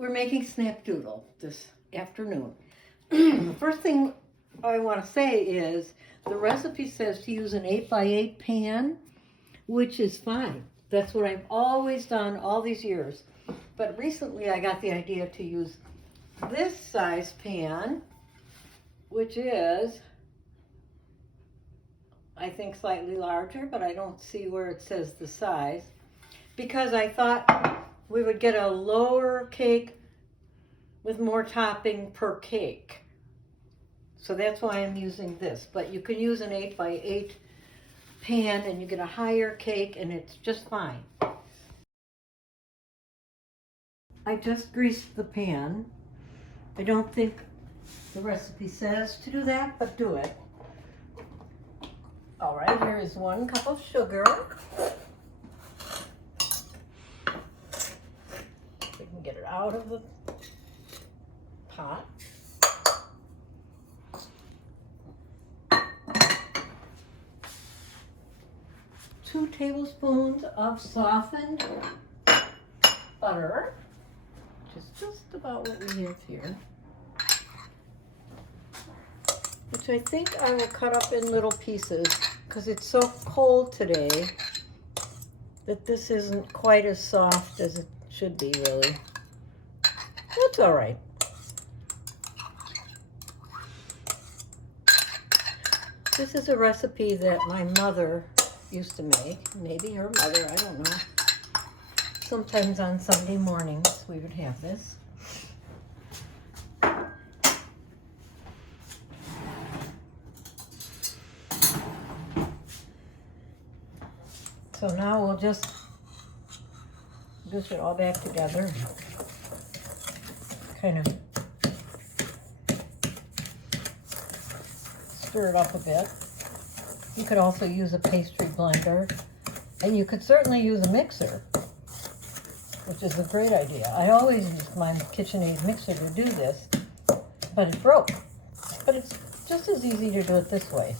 We're making Snapdoodle this afternoon. The first thing I want to say is the recipe says to use an 8x8 pan, which is fine. That's what I've always done all these years. But recently I got the idea to use this size pan, which is, I think, slightly larger, but I don't see where it says the size, because I thought we would get a lower cake with more topping per cake. So that's why I'm using this. But you can use an 8x8 pan and you get a higher cake and it's just fine. I just greased the pan. I don't think the recipe says to do that, but do it. All right, here is 1 cup of sugar. We can get it out of the pot. Two tablespoons of softened butter, which is just about what we have here, which I think I will cut up in little pieces because it's so cold today that this isn't quite as soft as it should be, really. That's all right. This is a recipe that my mother used to make. Maybe her mother, I don't know. Sometimes on Sunday mornings we would have this. So now we'll just dish it all back together. Kind of stir it up a bit. You could also use a pastry blender, and you could certainly use a mixer, which is a great idea. I always use my KitchenAid mixer to do this, but it broke. But it's just as easy to do it this way.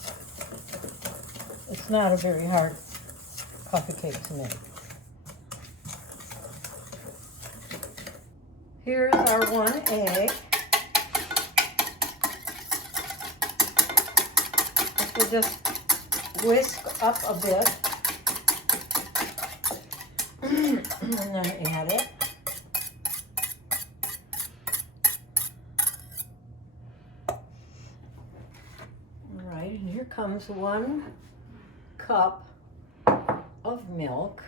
It's not a very hard coffee cake to make. Here's our 1 egg. This will just whisk up a bit and then add it. All right, and here comes 1 cup of milk,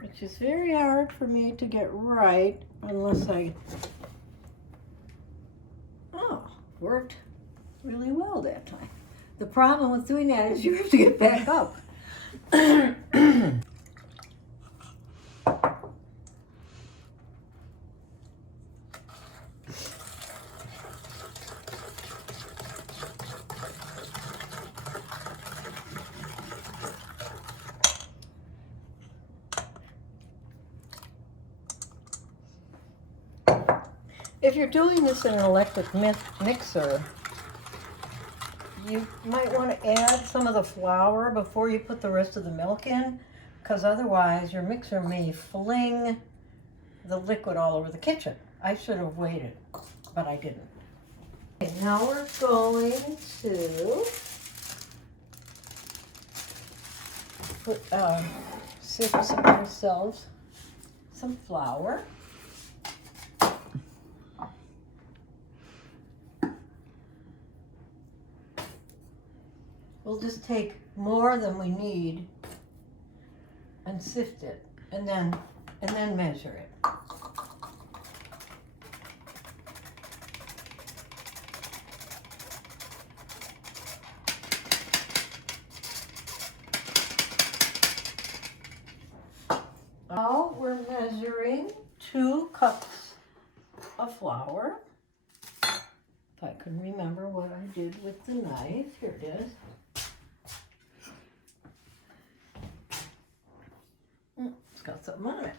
which is very hard for me to get right unless worked really well that time. The problem with doing that is you have to get back up. If you're doing this in an electric mixer, you might want to add some of the flour before you put the rest of the milk in, because otherwise your mixer may fling the liquid all over the kitchen. I should have waited, but I didn't. Okay, now we're going to sift ourselves some flour. We'll just take more than we need and sift it, and then measure it. Now we're measuring 2 cups of flour. If I can remember what I did with the knife, here it is. It's got something on it.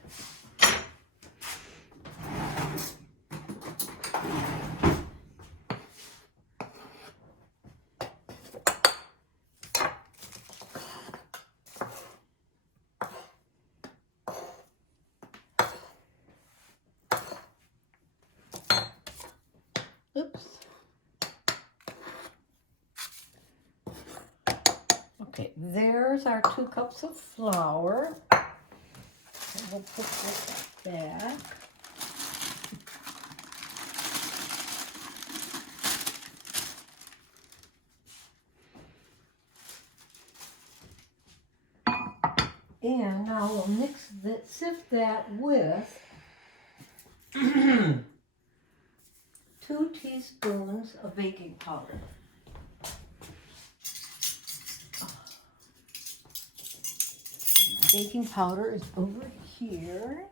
Okay, there's our 2 cups of flour. We'll put this back. And now we'll sift that with 2 teaspoons of baking powder. Baking powder is over here.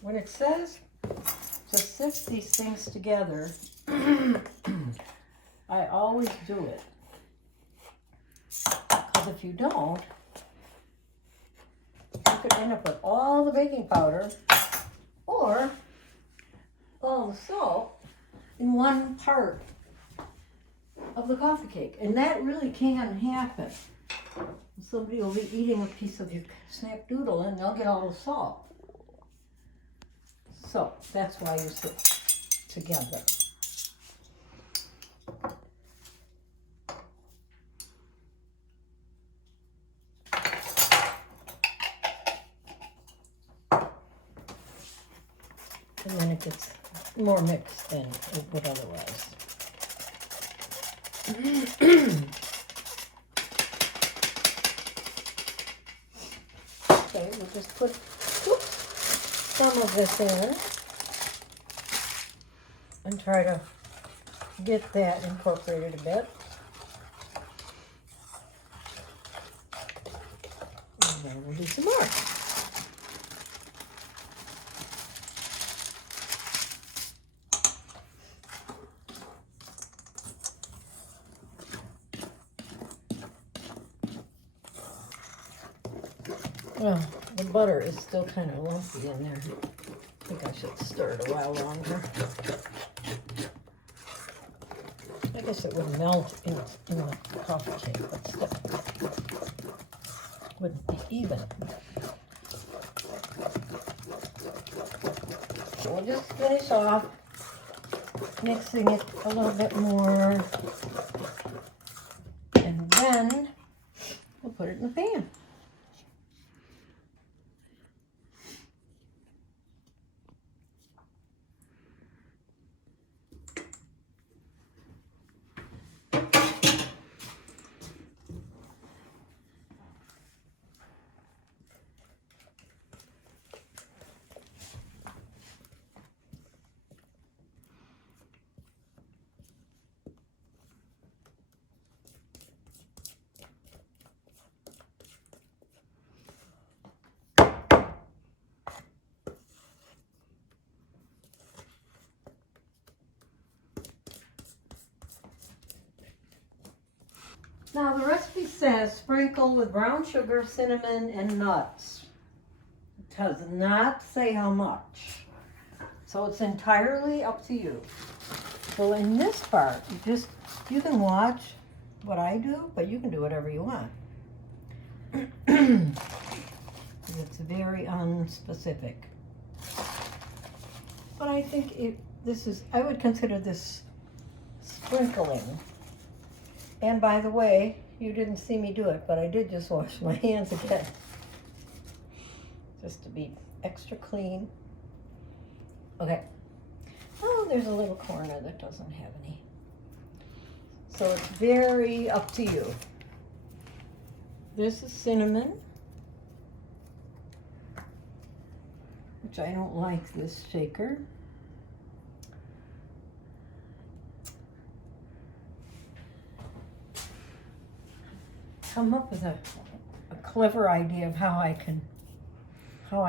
When it says to sift these things together, I always do it. Because if you don't, you could end up with all the baking powder or all the salt in one part of the coffee cake. And that really can happen. Somebody will be eating a piece of your Snapdoodle and they'll get all the salt. So that's why you sit together. And then it gets more mixed than it would otherwise. Okay, we'll just put some of this in and try to get that incorporated a bit. And then we'll do some more. Well, the butter is still kind of lumpy in there. I think I should stir it a while longer. I guess it would melt in the coffee cake, but still wouldn't be even. So we'll just finish off mixing it a little bit more, and then we'll put it in the pan. Now the recipe says sprinkle with brown sugar, cinnamon, and nuts. It does not say how much. So it's entirely up to you. So in this part, you can watch what I do, but you can do whatever you want. It's very unspecific. But I think I would consider this sprinkling. And by the way, you didn't see me do it, but I did just wash my hands again. Just to be extra clean. Okay. Oh, there's a little corner that doesn't have any. So it's very up to you. This is cinnamon, which I don't like this shaker. Come up with a clever idea of how I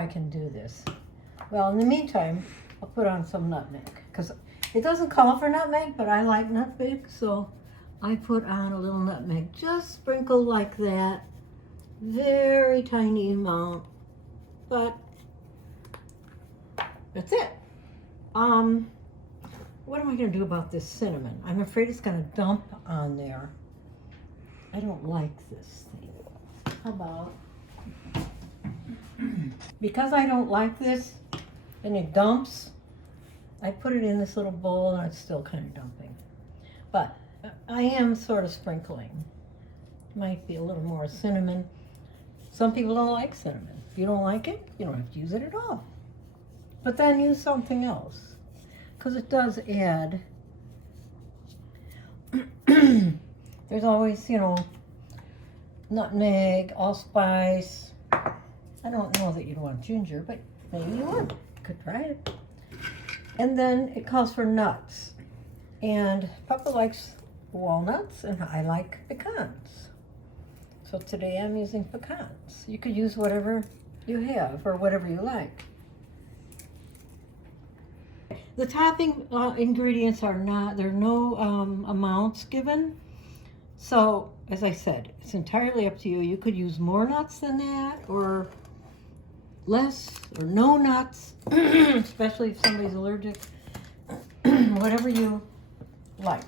can do this. Well, in the meantime, I'll put on some nutmeg, because it doesn't call for nutmeg, but I like nutmeg, so I put on a little nutmeg, just sprinkled like that, very tiny amount, but that's it. What am I going to do about this cinnamon? I'm afraid it's going to dump on there. I don't like this thing. How about, because I don't like this and it dumps, I put it in this little bowl and it's still kind of dumping. But I am sort of sprinkling. Might be a little more cinnamon. Some people don't like cinnamon. If you don't like it, you don't have to use it at all. But then use something else, because it does add. There's always, nutmeg, allspice. I don't know that you'd want ginger, but maybe you would. You could try it. And then it calls for nuts. And Papa likes walnuts, and I like pecans. So today I'm using pecans. You could use whatever you have or whatever you like. The topping ingredients are not, there are no amounts given. So, as I said, it's entirely up to you. You could use more nuts than that, or less, or no nuts, especially if somebody's allergic. Whatever you like.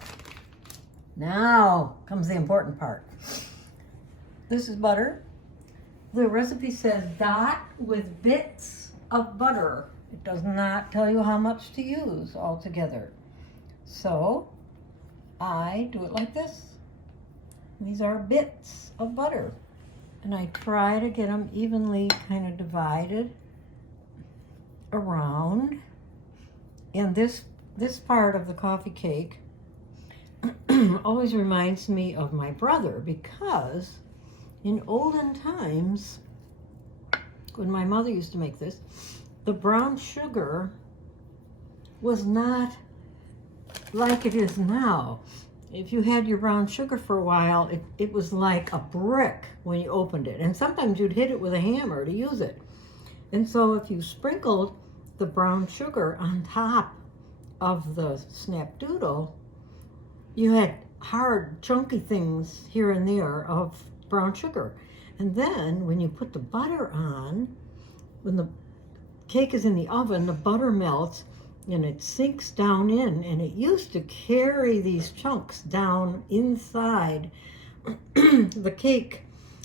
Now comes the important part. This is butter. The recipe says dot with bits of butter. It does not tell you how much to use altogether. So I do it like this. These are bits of butter. And I try to get them evenly kind of divided around. And this part of the coffee cake always reminds me of my brother, because in olden times, when my mother used to make this, the brown sugar was not like it is now. If you had your brown sugar for a while, it was like a brick when you opened it. And sometimes you'd hit it with a hammer to use it. And so if you sprinkled the brown sugar on top of the Snapdoodle, you had hard, chunky things here and there of brown sugar. And then when you put the butter on, when the cake is in the oven, the butter melts and it sinks down in, and it used to carry these chunks down inside the cake.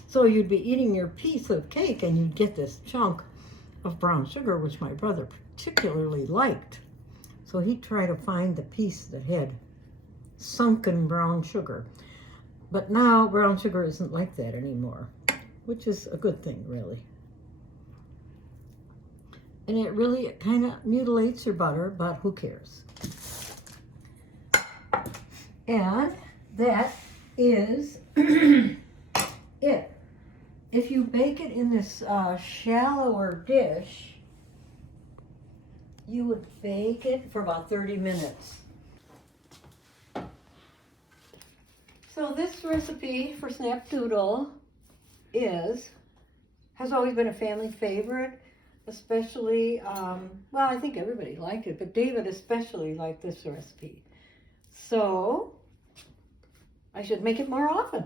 So you'd be eating your piece of cake and you'd get this chunk of brown sugar, which my brother particularly liked. So he'd try to find the piece that had sunken brown sugar. But now brown sugar isn't like that anymore, which is a good thing, really. And it really kind of mutilates your butter, but who cares? And that is it. If you bake it in this shallower dish, you would bake it for about 30 minutes. So this recipe for Snapdoodle has always been a family favorite. Especially, well, I think everybody liked it, but David especially liked this recipe. So I should make it more often.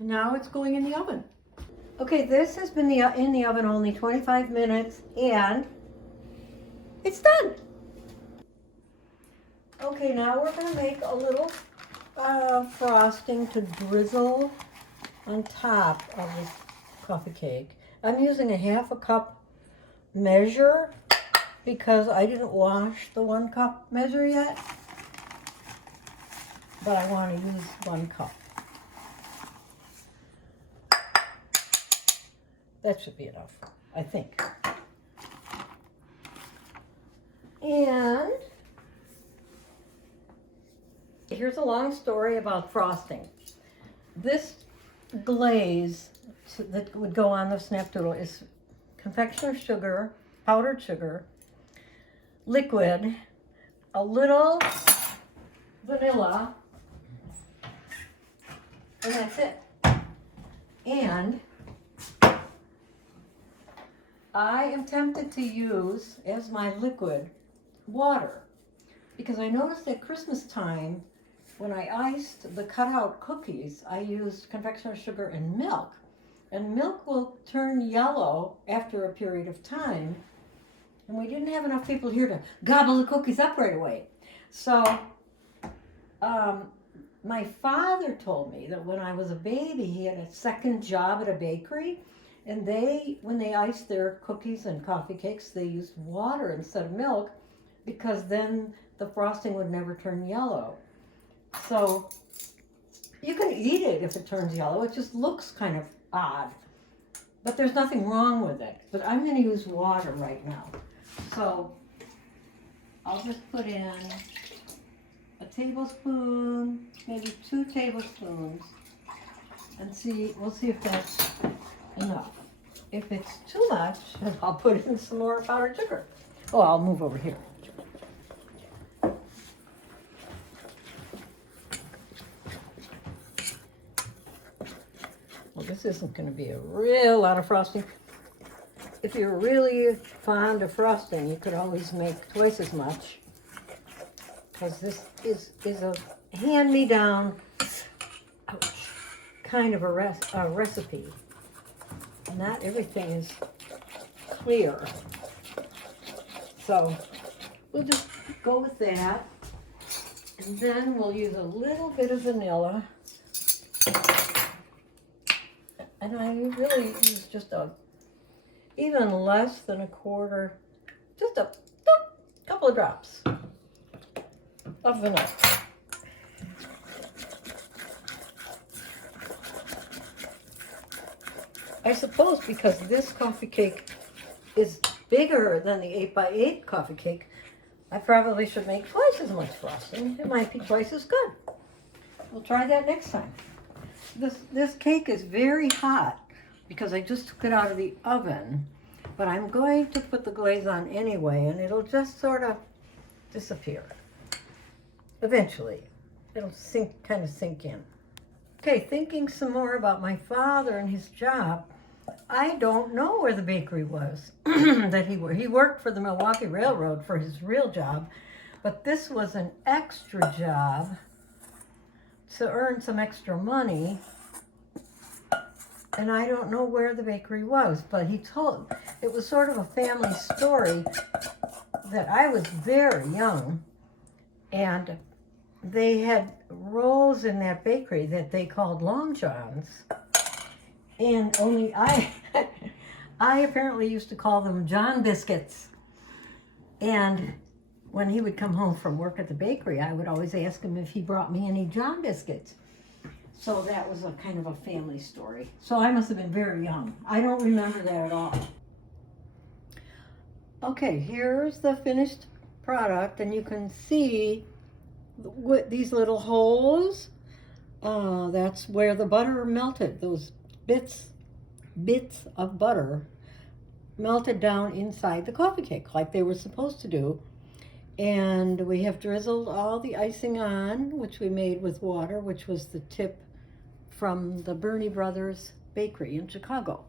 Now it's going in the oven. Okay, this has been in the oven only 25 minutes, and it's done. Okay, now we're going to make a little frosting to drizzle on top of this coffee cake. I'm using a half a cup measure because I didn't wash the 1 cup measure yet, but I want to use 1 cup. That should be enough, I think. And here's a long story about frosting. This glaze that would go on the Snapdoodle is confectioner sugar, powdered sugar, liquid, a little vanilla, and that's it. And I am tempted to use as my liquid water, because I noticed at Christmas time when I iced the cutout cookies, I used confectioner sugar and milk. And milk will turn yellow after a period of time. And we didn't have enough people here to gobble the cookies up right away. So my father told me that when I was a baby, he had a second job at a bakery. And when they iced their cookies and coffee cakes, they used water instead of milk, because then the frosting would never turn yellow. So you can eat it if it turns yellow. It just looks kind of odd, but there's nothing wrong with it. But I'm going to use water right now. So I'll just put in a tablespoon, maybe 2 tablespoons, and we'll see if that's enough. If it's too much, I'll put in some more powdered sugar. Oh, I'll move over here. Well, this isn't going to be a real lot of frosting. If you're really fond of frosting, you could always make twice as much, because this is a hand-me-down kind of a recipe. Not everything is clear. So we'll just go with that. And then we'll use a little bit of vanilla. And I really use just even less than a quarter, just a couple of drops of vanilla. I suppose because this coffee cake is bigger than the 8x8 coffee cake, I probably should make twice as much frosting. It might be twice as good. We'll try that next time. This cake is very hot because I just took it out of the oven, but I'm going to put the glaze on anyway, and it'll just sort of disappear. Eventually, it'll kind of sink in. Okay, thinking some more about my father and his job, I don't know where the bakery was that he worked. He worked for the Milwaukee Railroad for his real job, but this was an extra job to earn some extra money, and I don't know where the bakery was, but it was sort of a family story that I was very young, and they had rolls in that bakery that they called Long Johns, and only I apparently used to call them John biscuits. And when he would come home from work at the bakery, I would always ask him if he brought me any John biscuits. So that was a kind of a family story. So I must have been very young. I don't remember that at all. Okay, here's the finished product, and you can see these little holes. That's where the butter melted. Those bits of butter melted down inside the coffee cake like they were supposed to do. And we have drizzled all the icing on, which we made with water, which was the tip from the Bernie Brothers Bakery in Chicago.